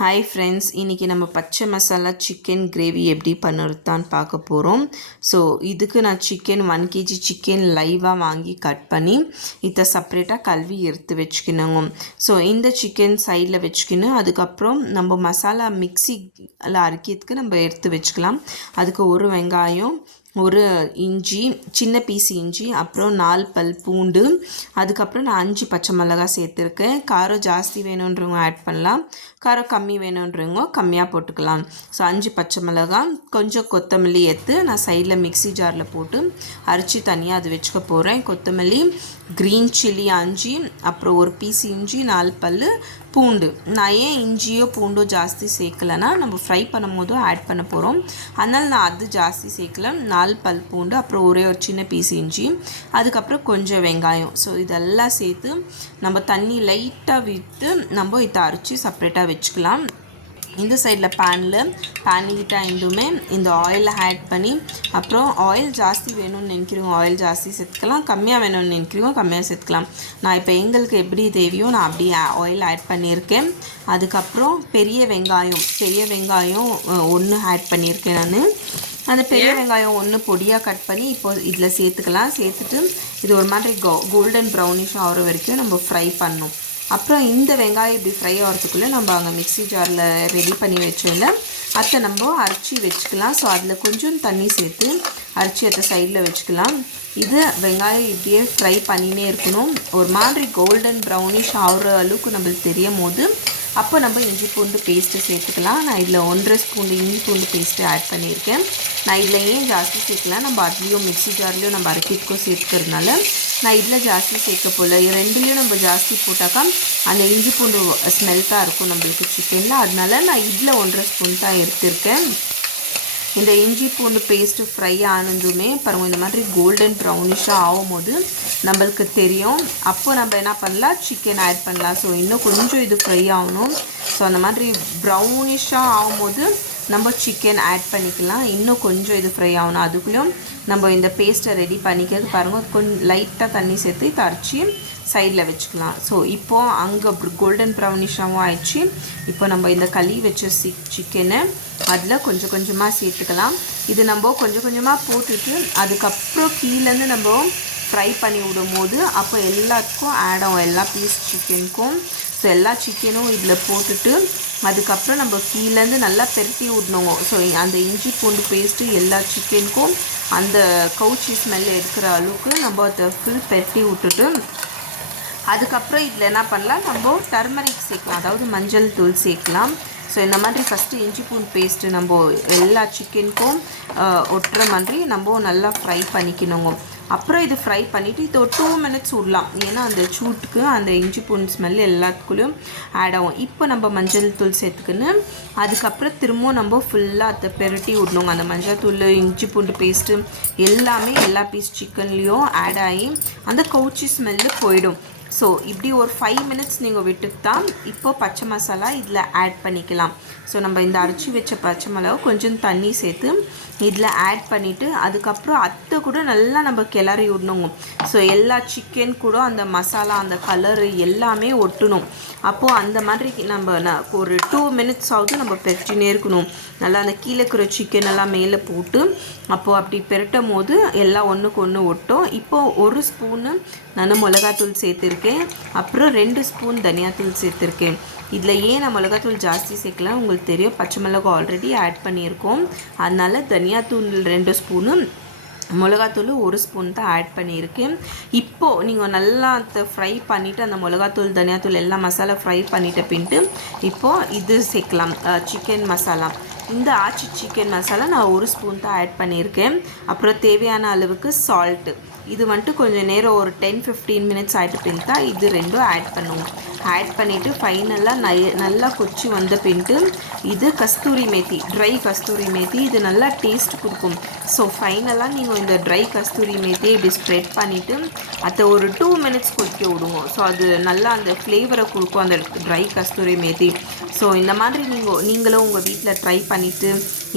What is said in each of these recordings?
Hi friends, இன்றைக்கி நம்ம பச்சை மசாலா சிக்கன் கிரேவி எப்படி பண்ணுறதுதான் பார்க்க போகிறோம். ஸோ இதுக்கு நான் சிக்கன் 1 kg சிக்கன் லைவாக வாங்கி கட் பண்ணி இதை செப்ரேட்டாக கழுவி எடுத்து வச்சுக்கணுங்க. ஸோ இந்த சிக்கன் சைடில் வச்சுக்கணும். அதுக்கப்புறம் நம்ம மசாலா மிக்சியில் அரைக்கிறதுக்கு நம்ம எடுத்து வச்சுக்கலாம். அதுக்கு ஒரு வெங்காயம், ஒரு இஞ்சி, சின்ன பீஸ் இஞ்சி, அப்புறம் 4 பல் பூண்டு, அதுக்கப்புறம் நான் 5 பச்சை மிளகாய் சேர்த்துருக்கேன். காரம் ஜாஸ்தி வேணுன்றவங்க ஆட் பண்ணலாம், காரம் கம்மி வேணுன்றவங்க கம்மியாக போட்டுக்கலாம். ஸோ 5 பச்சை மிளகாய், கொஞ்சம் கொத்தமல்லி எடுத்து நான் சைடில் மிக்ஸி ஜாரில் போட்டு அரைச்சி தனியாக அது வச்சுக்க போகிறேன். கொத்தமல்லி, க்ரீன் சில்லி 5, அப்புறம் ஒரு பீஸ் இஞ்சி, 4 பல் பூண்டு. நான் ஏன் இஞ்சியோ பூண்டோ ஜாஸ்தி சேர்க்கலைன்னா நம்ம ஃப்ரை பண்ணும் போதும் ஆட் பண்ண போகிறோம், அதனால் நான் அது ஜாஸ்தி சேர்க்கல. 4 பல் பூண்டு, அப்புறம் ஒரே ஒரு சின்ன பீஸ் இஞ்சி, அதுக்கப்புறம் கொஞ்சம் வெங்காயம். ஸோ இதெல்லாம் சேர்த்து நம்ம தண்ணி லைட்டாக விட்டு நம்ம இதை அரைச்சி செப்ரேட்டாக வச்சுக்கலாம். இந்த சைடில் பேன் ஹீட்டாக இருந்துமே இந்த ஆயிலை ஆட் பண்ணி, அப்புறம் ஆயில் ஜாஸ்தி வேணும்னு நினைக்கிறவங்க ஆயில் ஜாஸ்தி சேர்த்துக்கலாம், கம்மியாக வேணும்னு நினைக்கிறவங்க கம்மியாக சேர்த்துக்கலாம். நான் இப்போ எங்களுக்கு எப்படி தேவையோ நான் அப்படி ஆயில் ஆட் பண்ணியிருக்கேன். அதுக்கப்புறம் பெரிய வெங்காயம் 1 ஆட் பண்ணியிருக்கேன் நான். அந்த பெரிய வெங்காயம் 1 பொடியாக கட் பண்ணி இப்போ இதில் சேர்த்துக்கலாம். சேர்த்துட்டு இது ஒரு மாதிரி கோல்டன் ப்ரௌனிஷ் ஆகிற வரைக்கும் நம்ம ஃப்ரை பண்ணணும். அப்புறம் இந்த வெங்காயம் இப்படி ஃப்ரை ஆகிறதுக்குள்ளே நம்ம அங்கே மிக்ஸி ஜாரில் ரெடி பண்ணி வச்சோம்ல, அதை நம்ம அரைச்சி வச்சுக்கலாம். ஸோ அதில் கொஞ்சம் தண்ணி சேர்த்து அரைச்சி அதை சைடில் வச்சுக்கலாம். இது வெங்காயம் இப்படியே ஃப்ரை பண்ணினே இருக்கணும். ஒரு மாதிரி கோல்டன் ப்ரௌனிஷ் ஆகிற அளவுக்கு நம்மளுக்கு தெரியும் போது அப்போ நம்ம இஞ்சி பூண்டு பேஸ்ட்டு சேர்த்துக்கலாம். நான் இதில் 1.5 ஸ்பூன் இஞ்சி பூண்டு பேஸ்ட்டு ஆட் பண்ணியிருக்கேன். நான் இதில் ஏன் ஜாஸ்தி சேர்க்கலாம், நம்ம அதுலேயும் மிக்ஸி ஜார்லேயும் நம்ம அரைக்கிறதுக்கும் சேர்த்துக்கிறதுனால நான் இதில் ஜாஸ்தி சேர்க்க போகல. 2லேயும் நம்ம ஜாஸ்தி போட்டாக்கா அந்த இஞ்சி பூண்டு ஸ்மெல் தான் இருக்கும் நம்மளுக்கு சிக்கனில். அதனால நான் இதில் 1.5 ஸ்பூன் தான் எடுத்திருக்கேன். இந்த இஞ்சி பூண்டு பேஸ்ட்டு ஃப்ரை ஆனதுமே பாருங்கள், இந்த மாதிரி கோல்டன் ப்ரௌனிஷாக ஆகும்போது நம்மளுக்கு தெரியும். அப்போ நம்ம என்ன பண்ணலாம், சிக்கன் ஆட் பண்ணலாம். ஸோ இன்னும் கொஞ்சம் இது ஃப்ரை ஆகணும். ஸோ அந்த மாதிரி ப்ரௌனிஷாக ஆகும்போது நம்ம சிக்கன் ஆட் பண்ணிக்கலாம். இன்னும் கொஞ்சம் இது ஃப்ரை ஆகணும். அதுக்குள்ளேயும் நம்ம இந்த பேஸ்ட்டை ரெடி பண்ணிக்கிறது பாருங்கள், கொஞ்சம் லைட்டாக தண்ணி சேர்த்து தரைச்சி சைடில் வச்சுக்கலாம். ஸோ இப்போது அங்கே கோல்டன் ப்ரௌனிஷாகவும் ஆயிடுச்சு. இப்போ நம்ம இந்த கழுவி வச்ச சிக்கனை அதில் கொஞ்சம் கொஞ்சமாக சேர்த்துக்கலாம். இது நம்ம கொஞ்சம் கொஞ்சமாக போட்டுட்டு அதுக்கப்புறம் கீழேருந்து நம்ம ஃப்ரை பண்ணி விடும் போது அப்போ எல்லாத்துக்கும் ஆட் ஆகும், எல்லா பீஸ் சிக்கனுக்கும். ஸோ எல்லா சிக்கனும் இதில் போட்டுட்டு அதுக்கப்புறம் நம்ம கீழேருந்து நல்லா பெரட்டி விடணும். ஸோ அந்த இஞ்சி பூண்டு பேஸ்ட்டு எல்லா சிக்கனுக்கும் அந்த கவுச்சி ஸ்மெல் எடுக்கிற அளவுக்கு நம்ம அதை ஃபுல் பெரட்டி விட்டுட்டு அதுக்கப்புறம் இதில் என்ன பண்ணலாம், நம்ம டர்மரிக் சேர்க்கலாம், அதாவது மஞ்சள் தூள் சேர்க்கலாம். ஸோ இந்த மாதிரி ஃபஸ்ட்டு இஞ்சி பூண்டு பேஸ்ட்டு நம்ம எல்லா சிக்கனுக்கும் ஒட்டுற மாதிரி நம்ம நல்லா ஃப்ரை பண்ணிக்கணுங்க. அப்புறம் இது ஃப்ரை பண்ணிவிட்டு இது ஒரு 2 minutes விடலாம். ஏன்னா அந்த சூட்டுக்கு அந்த இஞ்சி பூண்டு ஸ்மெல் எல்லாத்துக்குள்ளேயும் ஆட் ஆகும். இப்போ நம்ம மஞ்சள் தூள் சேர்த்துக்கின்னு அதுக்கப்புறம் திரும்பவும் நம்ம ஃபுல்லாக அதை பெரட்டி விடணுங்க. அந்த மஞ்சள் தூள், இஞ்சி பூண்டு பேஸ்ட்டு எல்லாமே எல்லா பீஸ் சிக்கன்லேயும் ஆட் ஆகி அந்த கவுச்சி ஸ்மெல்லு போயிடும். ஸோ இப்படி ஒரு 5 minutes நீங்கள் விட்டுட்டு தான் இப்போ பச்சை மசாலா இதில் ஆட் பண்ணிக்கலாம். ஸோ நம்ம இந்த அரைச்சி வச்ச பச்சை மிளகா கொஞ்சம் தண்ணி சேர்த்து இதில் ஆட் பண்ணிவிட்டு அதுக்கப்புறம் அத்தை கூட நல்லா நம்ம கிளறி விடணுங்க. ஸோ எல்லா சிக்கன் கூட அந்த மசாலா, அந்த கலரு எல்லாமே ஒட்டணும். அப்போது அந்த மாதிரி நம்ம ஒரு 2 minutes ஆகுது நம்ம பெரட்டினே இருக்கணும். நல்லா அந்த கீழே இருக்கிற சிக்கன் எல்லாம் மேலே போட்டு அப்போது அப்படி பெரட்டும் போது எல்லாம் ஒன்றுக்கு ஒன்று ஒட்டும். இப்போது 1 ஸ்பூனு நான் மிளகாத்தூள் சேர்த்துருக்கேன், அப்புறம் 2 ஸ்பூன் தனியாத்தூள் சேர்த்துருக்கேன். இதில் ஏன் நான் மிளகாத்தூள் ஜாஸ்தி சேர்க்கலாம், உங்களுக்கு தெரியும், பச்சை மிளகா ஆல்ரெடி ஆட் பண்ணியிருக்கோம். அதனால் தனியாத்தூள் 2 ஸ்பூனு, மிளகாத்தூள் 1 ஸ்பூன் தான் ஆட் பண்ணியிருக்கேன். இப்போது நீங்கள் நல்லா அதை ஃப்ரை பண்ணிவிட்டு அந்த மிளகாத்தூள், தனியாத்தூள் எல்லாம் மசாலா ஃப்ரை பண்ணிட்ட பின்ட்டு இப்போது இது சேர்க்கலாம், சிக்கன் மசாலா. இந்த ஆச்சி சிக்கன் மசாலா நான் 1 ஸ்பூன் தான் ஆட் பண்ணியிருக்கேன். அப்புறம் தேவையான அளவுக்கு சால்ட்டு. இது வந்துட்டு கொஞ்சம் நேரம் ஒரு 10-15 minutes ஆகிட்டு பின் தான் இது ரெண்டும் ஆட் பண்ணுவோம். ஆட் பண்ணிவிட்டு ஃபைனலாக நல்லா கொச்சி வந்த பின்ட்டு இது கஸ்தூரி மேத்தி, ட்ரை கஸ்தூரி மேத்தி, இது நல்லா டேஸ்ட் கொடுக்கும். ஸோ ஃபைனலாக நீங்கள் இந்த ட்ரை கஸ்தூரி மேத்தியை இப்படி ஸ்ப்ரெட் பண்ணிவிட்டு அதை ஒரு 2 minutes கொதிக்க விடுவோம். ஸோ அது நல்லா அந்த ஃப்ளேவரை கொடுக்கும் அந்த ட்ரை கஸ்தூரி மேத்தி. ஸோ இந்த மாதிரி நீங்களும் உங்கள் வீட்டில் ட்ரை பண்ணிவிட்டு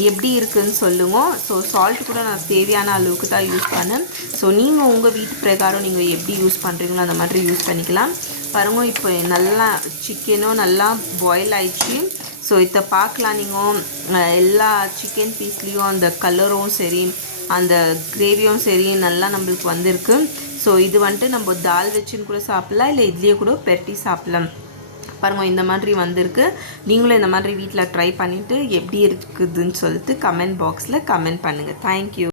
எப்படி இருக்குதுன்னு சொல்லுங்கள். ஸோ சால்ட் கூட நான் தேவையான அளவுக்கு தான் யூஸ் பண்ணேன். ஸோ நீங்கள் உங்கள் வீட்டு பிரகாரம் நீங்கள் எப்படி யூஸ் பண்ணுறீங்களோ அந்த மாதிரி யூஸ் பண்ணிக்கலாம். பாருங்கள், இப்போ நல்லா சிக்கனும் நல்லா பாயில் ஆயிடுச்சு. ஸோ ஸோ இதை பார்க்கலாம் நீங்கள் எல்லா சிக்கன் பீஸ்லேயும் அந்த கலரும் சரி அந்த கிரேவியும் சரி நல்லா நம்மளுக்கு வந்திருக்கு. ஸோ இது வந்துட்டு நம்ம தால் வச்சுன்னு கூட சாப்பிட்லாம், இல்லை இதுலேயே கூட பெரட்டி சாப்பிட்லாம். பாருங்கள் இந்த மாதிரி வந்திருக்கு. நீங்களும் இந்த மாதிரி வீட்டில் ட்ரை பண்ணிவிட்டு எப்படி இருக்குதுன்னு சொல்லிட்டு கமெண்ட் பாக்ஸில் கமெண்ட் பண்ணுங்கள். தேங்க்யூ.